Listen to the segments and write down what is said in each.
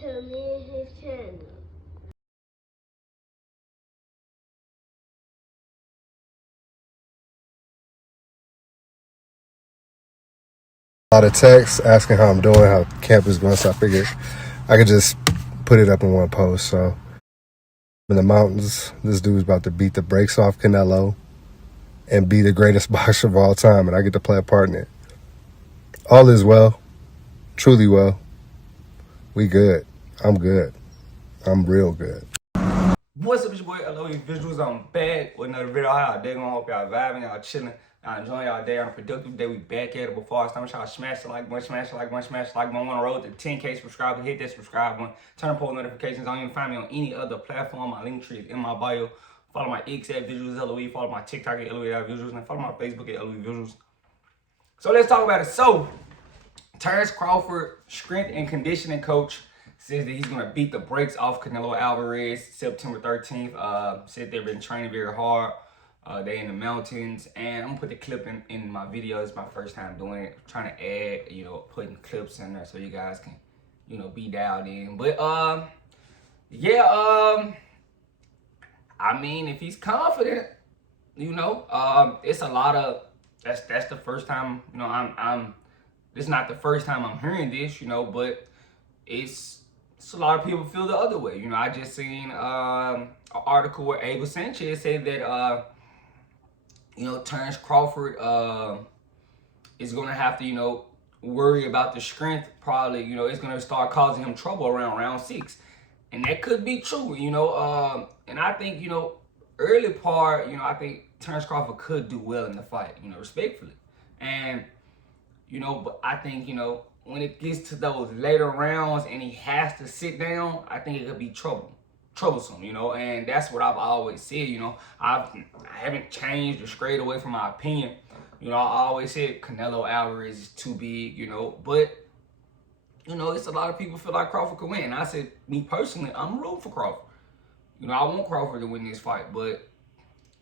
to me and his channel. A lot of texts asking how I'm doing, how camp is going, so I figured I could just put it up in one post. So in the mountains, this dude's about to beat the brakes off Canelo and be the greatest boxer of all time, and I get to play a part in it. All is well, truly well. We good. I'm good. I'm real good. What's up, it's your boy LOE Visuals. I'm back with another video. How y'all day going? Hope y'all vibing, y'all chilling, y'all enjoying y'all day on a productive day. We back at it. Before I start, y'all smash the like button, smash the like button, smash the like button. On the road to 10K subscribers. Hit that subscribe button. Turn on post notifications. I don't even find me on any other platform. My link tree is in my bio. Follow my X at Visuals LOE. Follow my TikTok at LOE Visuals. And follow my Facebook at LOE Visuals. So let's talk about it. So, Terence Crawford, strength and conditioning coach, says that he's going to beat the brakes off Canelo Alvarez September 13th. Said they've been training very hard. They in the mountains. And I'm going to put the clip in my video. It's my first time doing it. I'm trying to add, putting clips in there so you guys can, be dialed in. But, yeah, I mean, if he's confident, it's a lot of, that's the first time, this is not the first time I'm hearing this, but it's a lot of people feel the other way. I just seen an article where Abel Sanchez said that, Terence Crawford is going to have to, worry about the strength. Probably, it's going to start causing him trouble around round 6. And that could be true, and I think, early part, I think Terence Crawford could do well in the fight, respectfully. And, but I think, when it gets to those later rounds and he has to sit down, I think it could be troublesome, and that's what I've always said, I haven't changed or strayed away from my opinion. I always said Canelo Alvarez is too big, but, it's a lot of people feel like Crawford could win. And I said, me personally, I'm rooting for Crawford. I want Crawford to win this fight, but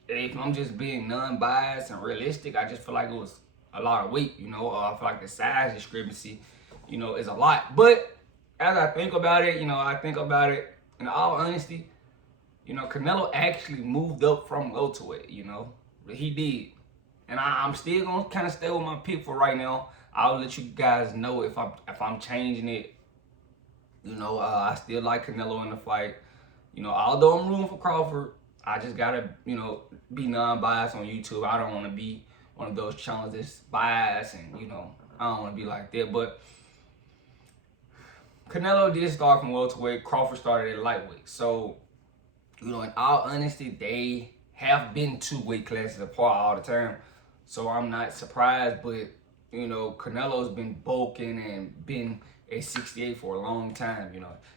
if I'm just being non-biased and realistic, I just feel like it was a lot of weight, I feel like the size discrepancy, is a lot. But as I think about it, in all honesty, Canelo actually moved up from welterweight, he did. And I'm still gonna kind of stay with my pick for right now. I'll let you guys know if I'm changing it. I still like Canelo in the fight. Although I'm rooting for Crawford, I just gotta, be non-biased on YouTube. I don't want to be one of those channels that's biased, and I don't want to be like that. But Canelo did start from welterweight. Crawford started at lightweight. So, in all honesty, they have been 2 weight classes apart all the time. So I'm not surprised, but Canelo's been bulking and been at 68 for a long time.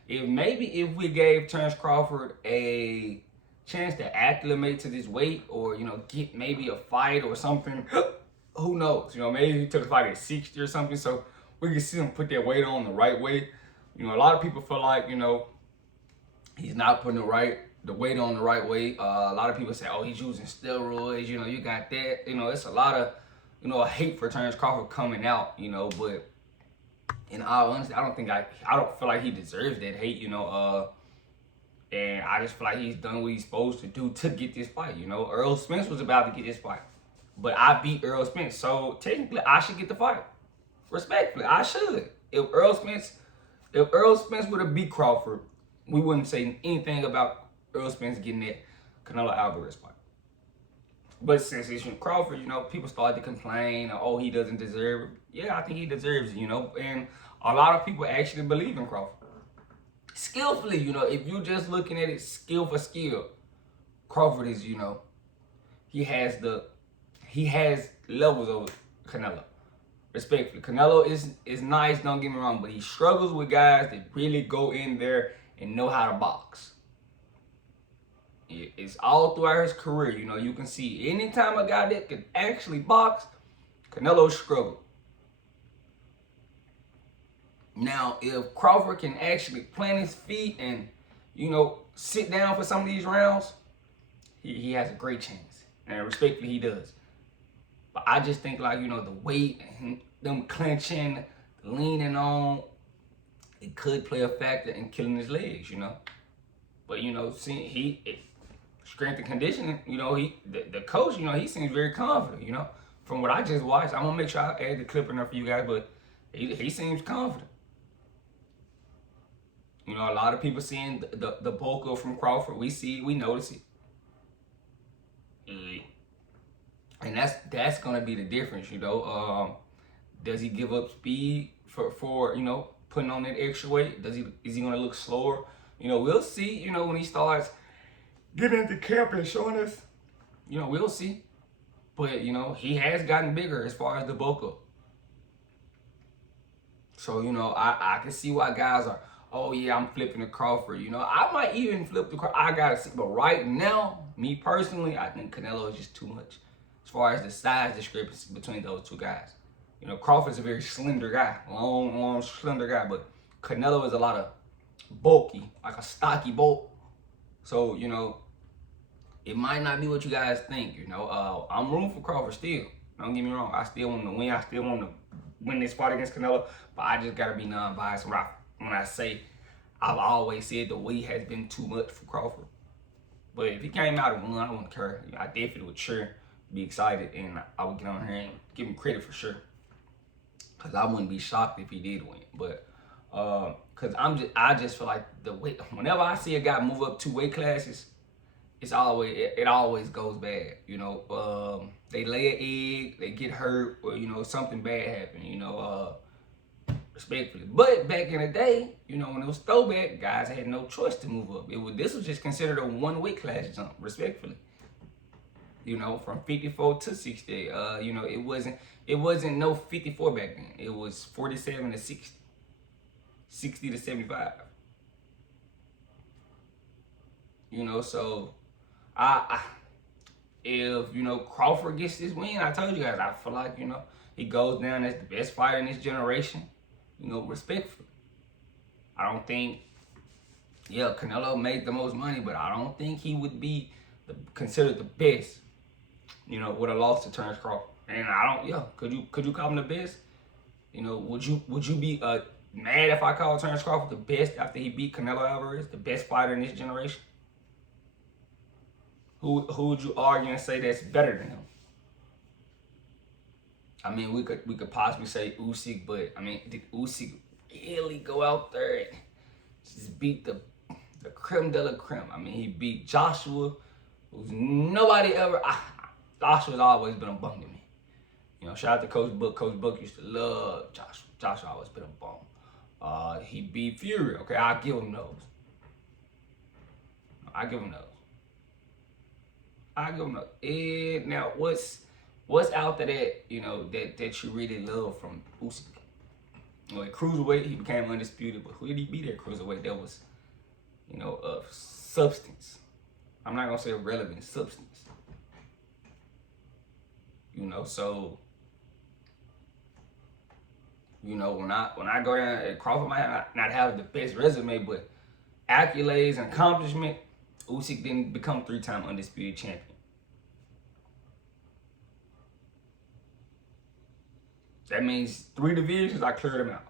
If we gave Terence Crawford a chance to acclimate to this weight, or get maybe a fight or something, who knows? Maybe he took a fight at 60 or something, so we can see him put that weight on the right way. A lot of people feel like he's not putting the weight on the right way. A lot of people say, oh, he's using steroids. You got that. It's a lot of hate for Terence Crawford coming out. But in all honesty, I don't feel like he deserves that hate. And I just feel like he's done what he's supposed to do to get this fight. Earl Spence was about to get this fight, but I beat Earl Spence, so technically I should get the fight. Respectfully, I should. If Earl Spence would have beat Crawford, we wouldn't say anything about Earl Spence getting that Canelo Alvarez fight. But since it's Crawford, people started to complain, oh, he doesn't deserve it. Yeah, I think he deserves it, and a lot of people actually believe in Crawford. Skillfully, if you're just looking at it skill for skill, Crawford is, he has levels over Canelo. Respectfully, Canelo is nice, don't get me wrong, but he struggles with guys that really go in there and know how to box. It's all throughout his career, you can see anytime a guy that can actually box, Canelo struggled. Now, if Crawford can actually plant his feet and, sit down for some of these rounds, he has a great chance. And respectfully, he does. But I just think, the weight, them clenching, leaning on, it could play a factor in killing his legs, But strength and conditioning, the coach, he seems very confident, From what I just watched, I'm gonna make sure I add the clip in there for you guys, but he seems confident. A lot of people seeing the bulk of from Crawford. We notice it. And that's gonna be the difference, Does he give up speed for putting on that extra weight? Is he gonna look slower? We'll see, when he starts getting into camp and showing us, we'll see. But he has gotten bigger as far as the bulk up. So, I can see why guys are, oh yeah, I'm flipping the Crawford. I might even flip the Crawford. I gotta see. But right now, me personally, I think Canelo is just too much as far as the size discrepancy between those two guys. Crawford's a very slender guy, long, slender guy, but Canelo is a lot of bulky, like a stocky bulk. So, it might not be what you guys think, I'm rooting for Crawford still. Don't get me wrong. I still want to win. I still want to win this fight against Canelo, but I just got to be non-biased when I say I've always said the weight has been too much for Crawford. But if he came out and won, I wouldn't care. I definitely would sure be excited, and I would get on here and give him credit for sure. Because I wouldn't be shocked if he did win. But because I just feel like the weight, whenever I see a guy move up 2 weight classes, it always goes bad. They lay an egg, they get hurt, or something bad happen. Respectfully. But back in the day, when it was throwback, guys had no choice to move up. This was just considered a 1 weight class jump, respectfully. From 54 to 60. It wasn't no 54 back then. It was 47 to 60. 60 to 75. So if Crawford gets this win, I told you guys, I feel like he goes down as the best fighter in this generation. Respectfully. I don't think, Canelo made the most money, but I don't think he would be considered the best. With a loss to Terence Crawford, and could you call him the best? Would you be mad if I called Terence Crawford the best after he beat Canelo Alvarez, the best fighter in this generation? Who would you argue and say that's better than him? I mean, we could possibly say Usyk, but I mean, did Usyk really go out there and just beat the creme de la creme? I mean, he beat Joshua, who's nobody ever. Joshua's always been a bum to me. Shout out to Coach Book. Coach Book used to love Joshua. Joshua always been a bum. He beat Fury. Okay, I'll give him those. And now, what's out there that that you really love from Usyk? At cruiserweight, he became undisputed, but who did he beat at cruiserweight that was, of substance? I'm not gonna say relevant, substance. So when I go down, Crawford might not have the best resume, but accolades and accomplishment, Usyk didn't become 3-time undisputed champion. That means 3 divisions, I cleared them out.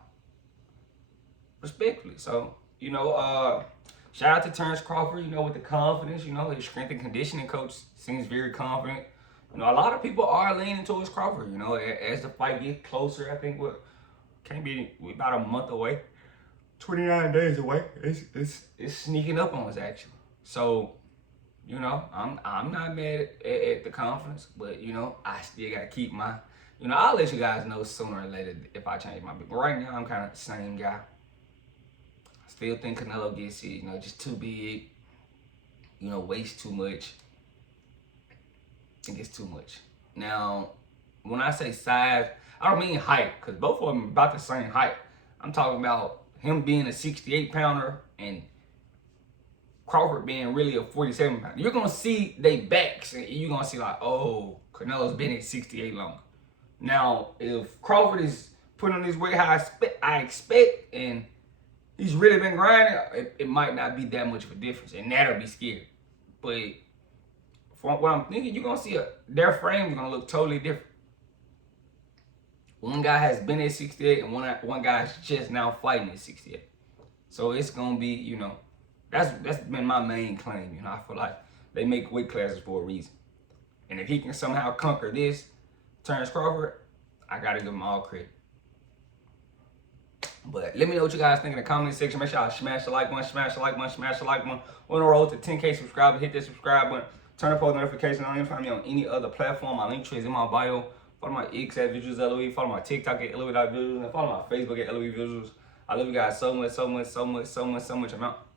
Respectfully. So, shout out to Terence Crawford, with the confidence, his strength and conditioning coach seems very confident. A lot of people are leaning towards Crawford, as the fight gets closer. I think we're about a month away, 29 days away. It's sneaking up on us, actually. So, I'm not mad at the confidence, but I still gotta keep my, I'll let you guys know sooner or later if I change my. But right now, I'm kind of the same guy. I still think Canelo gets it, just too big, weighs too much. I think it's too much. Now, when I say size, I don't mean height, because both of them are about the same height. I'm talking about him being a 68-pounder and Crawford being really a 47-pounder. You're going to see they backs, and you're going to see like, oh, Canelo's been at 68 longer. Now, if Crawford is putting on his weight how I expect, and he's really been grinding, it might not be that much of a difference, and that'll be scary. But from what I'm thinking, you're going to see their frames are going to look totally different. One guy has been at 68 and one guy's just now fighting at 68. So it's gonna be, you know, that's been my main claim. You know, I feel like they make weight classes for a reason. And if he can somehow conquer this, Terence Crawford, I gotta give him all credit. But let me know what you guys think in the comment section. Make sure y'all smash the like button, smash the like button, smash the like button. We're on the road to 10K subscribers. Hit that subscribe button. Turn on post notifications. Don't even find me on any other platform. My link tree is in my bio. Follow my X at visuals.LOE. Follow my TikTok at LOE.visuals. And follow my Facebook at LOE Visuals. I love you guys so much, so much, so much, so much, so much. I'm out.